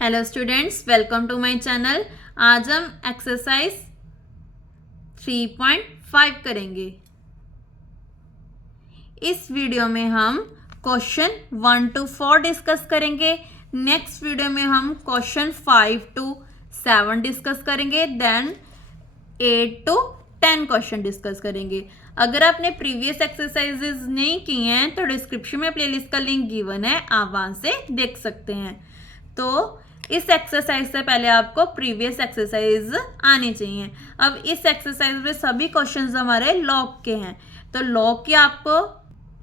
Hello students, welcome to my channel. आज हम exercise 3.5 करेंगे। इस वीडियो में हम क्वेश्चन 1 to 4 डिस्कस करेंगे। नेक्स्ट वीडियो में हम क्वेश्चन 5 to 7 डिस्कस करेंगे। देन 8 to 10 क्वेश्चन डिस्कस करेंगे। अगर आपने प्रीवियस एक्सरसाइजेज नहीं की हैं तो डिस्क्रिप्शन में प्लेलिस्ट का लिंक गिवन है, आप वहां से देख सकते हैं। तो इस एक्सरसाइज से पहले आपको प्रीवियस एक्सरसाइज आनी चाहिए। अब इस एक्सरसाइज में सभी क्वेश्चंस हमारे लॉग के हैं, तो लॉग की आपको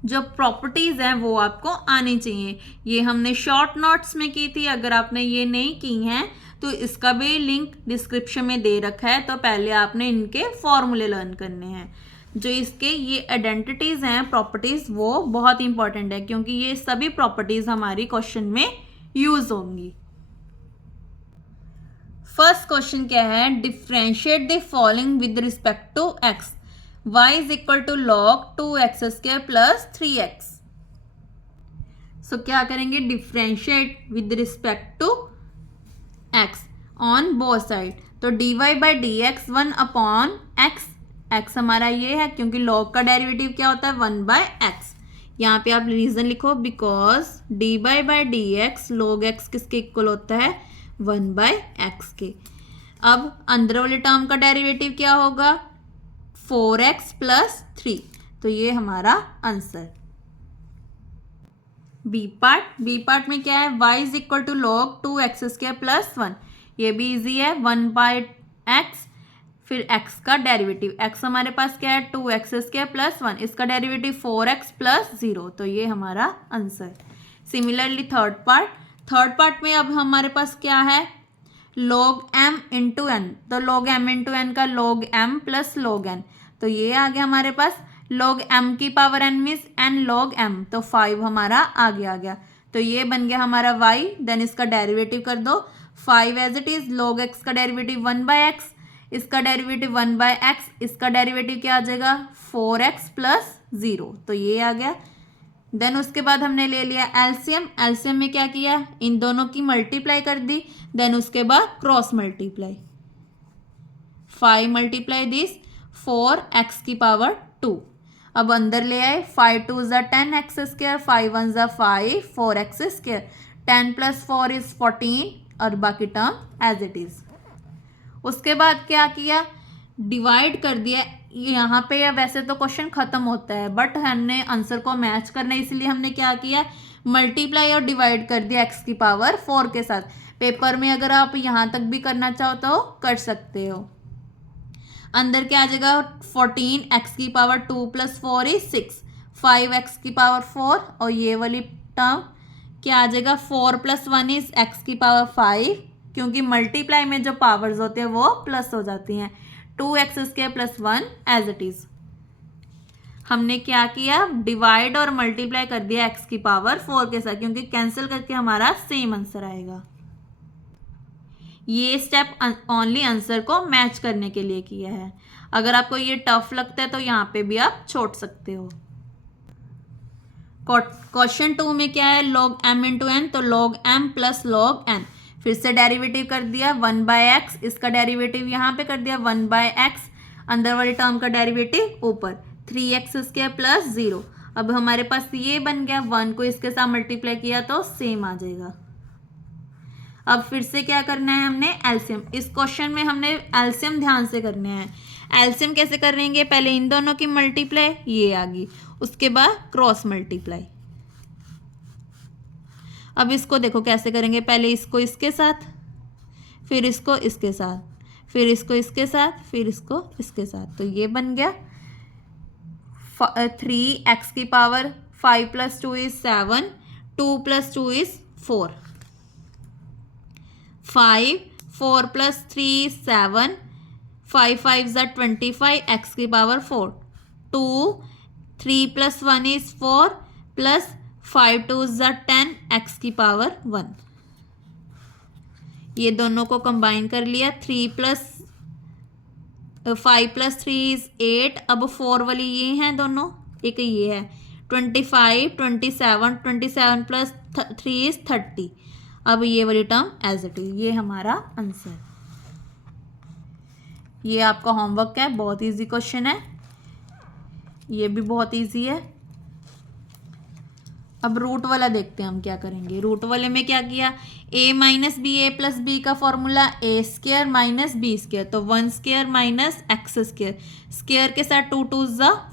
जो प्रॉपर्टीज हैं वो आपको आनी चाहिए। ये हमने शॉर्ट नोट्स में की थी। अगर आपने ये नहीं की हैं तो इसका भी लिंक डिस्क्रिप्शन में दे रखा है। तो पहले आपने इनके फॉर्मूले लर्न करने हैं। जो इसके ये आइडेंटिटीज हैं, प्रॉपर्टीज, वो बहुत इंपॉर्टेंट है क्योंकि ये सभी प्रॉपर्टीज हमारी क्वेश्चन में यूज होंगी। फर्स्ट क्वेश्चन क्या है? Differentiate the following with respect to x. y is equal to log 2x square plus 3x। So क्या करेंगे? Differentiate with respect to x on both side. तो dy by d x 1 upon x, x हमारा ये है क्योंकि log का derivative क्या होता है? 1 बाय x। यहाँ पे आप रीजन लिखो, because D by d x log x किसके इक्वल होता है? 1 बाय एक्स के। अब अंदर वाले टर्म का डेरिवेटिव क्या होगा? 4x plus 3। तो ये हमारा आंसर। बी पार्ट में क्या है? y is equal to log 2x square plus 1। ये भी इजी है, 1 बाय एक्स फिर x का डेरिवेटिव। x हमारे पास क्या है? 2x square plus 1। इसका डेरिवेटिव 4x प्लस 0। तो ये हमारा आंसर। सिमिलरली थर्ड पार्ट में अब हमारे पास क्या है? log m into n. तो log m इंटू एन का log m plus log n। तो ये आ गया हमारे पास। log m की power n means n log m, तो 5 हमारा आगे आ गया। तो ये बन गया हमारा y। देन इसका डेरिवेटिव कर दो। 5 as it is, log x का डेरिवेटिव 1 बाय एक्स, इसका डेरिवेटिव 1 बाय एक्स, इसका डेरिवेटिव क्या आ जाएगा? 4x plus 0। तो ये आ गया। देन उसके बाद हमने ले लिया एलसीएम। एलसीएम में क्या किया? इन दोनों की मल्टीप्लाई कर दी। देन उसके बाद cross multiply. 5 multiply this 4x की पावर 2। अब अंदर ले आए। 5 2 ज़ा 10x स्क्वायर, 5 1 ज़ा 5, 4x स्क्वायर। 10 प्लस 4 इज 14 और बाकी टर्म एज इट इज। उसके बाद क्या किया? डिवाइड कर दिया। यहाँ पे वैसे तो क्वेश्चन खत्म होता है, बट हमने आंसर को मैच करना है, इसलिए हमने क्या किया? मल्टीप्लाई और डिवाइड कर दिया x की पावर 4 के साथ। पेपर में अगर आप यहाँ तक भी करना चाहो तो कर सकते हो। अंदर क्या आ जाएगा? 14 x की पावर 2 प्लस 4 इज 6, 5x की पावर 4, और ये वाली टर्म क्या आ जाएगा? 4 प्लस 1 इज x की पावर 5, क्योंकि मल्टीप्लाई में जो पावर्स होते हैं वो प्लस हो जाती हैं। 2x square plus 1 as it is. हमने क्या किया? डिवाइड और मल्टीप्लाई कर दिया x की पावर 4 के साथ, क्योंकि कैंसिल करके हमारा सेम आंसर आएगा। ये स्टेप ओनली आंसर को मैच करने के लिए किया है। अगर आपको ये टफ लगता है तो यहाँ पे भी आप छोड़ सकते हो। क्वेश्चन 2 में क्या है? log m into n. तो log m plus log n, फिर से डेरिवेटिव कर दिया 1 बाय एक्स, इसका डेरिवेटिव यहाँ पे कर दिया 1 बाय एक्स, अंदर वाले टर्म का डेरिवेटिव ऊपर 3x स्क्वायर प्लस 0। अब हमारे पास ये बन गया। 1 को इसके साथ मल्टीप्लाई किया तो सेम आ जाएगा। अब फिर से क्या करना है? हमने एलसीएम। इस क्वेश्चन में हमने एलसीएम ध्यान से करने हैं। एलसीएम कैसे करेंगे? पहले इन दोनों की मल्टीप्लाई, ये आ गई, उसके बाद क्रॉस मल्टीप्लाई। अब इसको देखो कैसे करेंगे? पहले इसको इसके साथ, फिर इसको इसके साथ, फिर इसको इसके साथ, फिर इसको इसके साथ। तो ये बन गया 3x की power 5 plus 2 is 7, 2 plus 2 is 4, 5, 4 plus 3 7, 5 5 ज़ा 25, x की पावर 4, 2, 3 प्लस 1 इज 4, प्लस 5 2 ज़ा 10, x की पावर 1। ये दोनों को कंबाइन कर लिया। 5 प्लस 3 इज 8। अब 4 वाली ये हैं दोनों, एक ये है 25, 27, 27 प्लस 3 इज 30। अब ये वाली टर्म एज इट इज, ये हमारा आंसर। ये आपका होमवर्क है, बहुत इजी क्वेश्चन है, ये भी बहुत इजी है। अब रूट वाला देखते हैं हम क्या करेंगे। रूट वाले में क्या किया, a minus B A plus b का formula a square minus b square, तो 1 square minus x square, square के साथ 2 2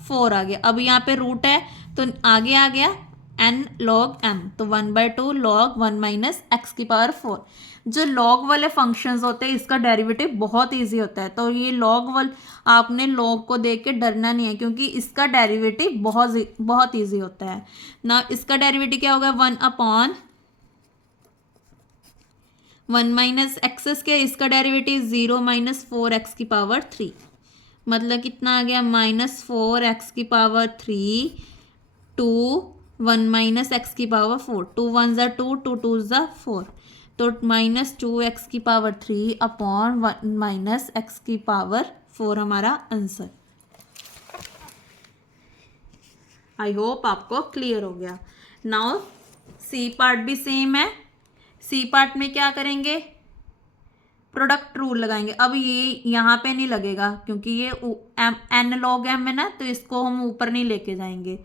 4 आ गया। अब यहाँ पे रूट है तो आगे आ गया n log m, तो 1/2 log 1 माइनस एक्स की पावर 4। जो लॉग वाले फंक्शंस होते हैं इसका डेरिवेटिव बहुत इजी होता है, तो ये लॉग वाल आपने लॉग को देख के डरना नहीं है, क्योंकि इसका डेरिवेटिव बहुत इजी होता है ना। इसका डेरिवेटिव क्या होगा, 1/1 माइनस एक्स स्क्वायर, इसका डेरिवेटिव 0 माइनस 4x की पावर 3, मतलब कितना आ गया -4x की पावर 3 टू 1 माइनस एक्स की पावर 4, 2 1 ज़ा 2, 2 2 ज़ा 4, तो -2x की पावर 3 अपॉन 1 माइनस एक्स की पावर 4 हमारा आंसर। आई होप आपको क्लियर हो गया। नाउ सी पार्ट भी सेम है। सी पार्ट में क्या करेंगे, प्रोडक्ट रूल लगाएंगे। अब ये यहाँ पे नहीं लगेगा क्योंकि ये n log m है ना, तो इसको हम ऊपर नहीं लेके जाएंगे।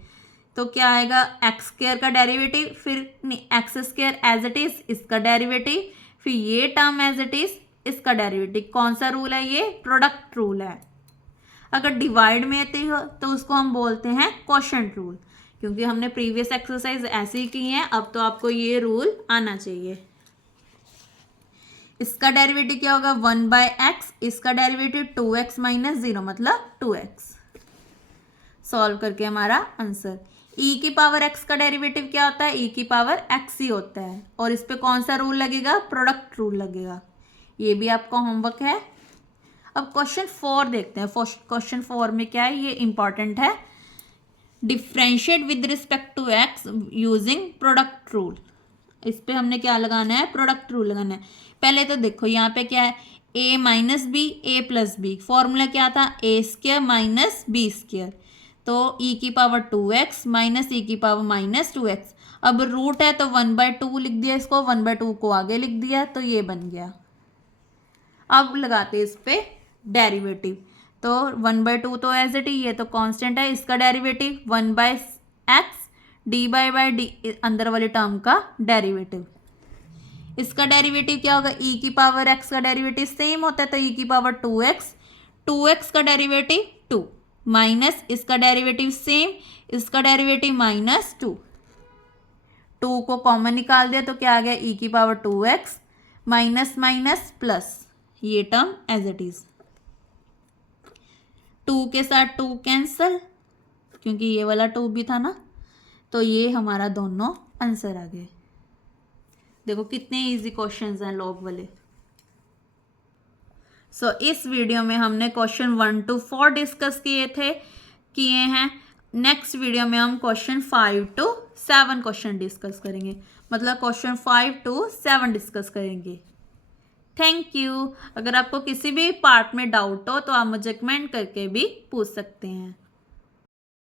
तो क्या आएगा, एक्स स्क्वायर का डेरिवेटिव, फिर x square as it is इसका डेरिवेटिव, फिर ये टर्म एज इट इज इसका डेरिवेटिव। कौन सा रूल है, ये प्रोडक्ट रूल है। अगर डिवाइड में तो उसको हम बोलते हैं क्वोशंट रूल, क्योंकि हमने प्रीवियस एक्सरसाइज ऐसे ही की है। अब तो आपको ये रूल आना चाहिए। इसका डेरिवेटिव क्या होगा, 1/x, इसका डेरिवेटिव 2x माइनस 0 मतलब 2x। सॉल्व करके हमारा आंसर, e की पावर x का डेरिवेटिव क्या होता है, e की पावर x ही होता है, और इस पे कौन सा रूल लगेगा, प्रोडक्ट रूल लगेगा। ये भी आपका होमवर्क है। अब क्वेश्चन 4 देखते हैं। क्वेश्चन 4 में क्या है, ये इंपॉर्टेंट है। Differentiate with respect to x using product rule. इस पे हमने क्या लगाना है, प्रोडक्ट रूल लगाना है। पहले तो देखो यहाँ पे क्या है, a minus B A plus B, formula क्या था, A square minus B square, तो e की पावर 2x माइनस e की पावर माइनस 2x। अब रूट है तो 1/2 लिख दिया, इसको 1/2 को आगे लिख दिया, तो ये बन गया। अब लगाते इस पे डेरिवेटिव, तो 1/2 तो एज इट इज, ये तो कांस्टेंट है, इसका derivative 1/x D by D, अंदर वाले टर्म का डेरिवेटिव। इसका डेरिवेटिव क्या होगा, e की पावर x का डेरिवेटिव सेम होता है, तो e की पावर 2x, 2x का डेरिवेटिव 2 माइनस इसका डेरिवेटिव सेम, इसका डेरिवेटिव -2, 2 को कॉमन निकाल दिया तो क्या आ गया, e की power 2x minus minus plus, ये टर्म एज इट इज, 2 के साथ 2 कैंसल, क्योंकि ये वाला 2 भी था ना, तो ये हमारा दोनों आंसर आ गए। देखो कितने इजी क्वेश्चंस हैं लॉग वाले। इस वीडियो में हमने क्वेश्चन 1 to 4 डिस्कस किए हैं। नेक्स्ट वीडियो में हम क्वेश्चन 5 to 7 क्वेश्चन डिस्कस करेंगे, मतलब क्वेश्चन 5 to 7 डिस्कस करेंगे। Thank you. अगर आपको किसी भी पार्ट में डाउट हो तो आप मुझे कमेंट करके भी पूछ सकते हैं।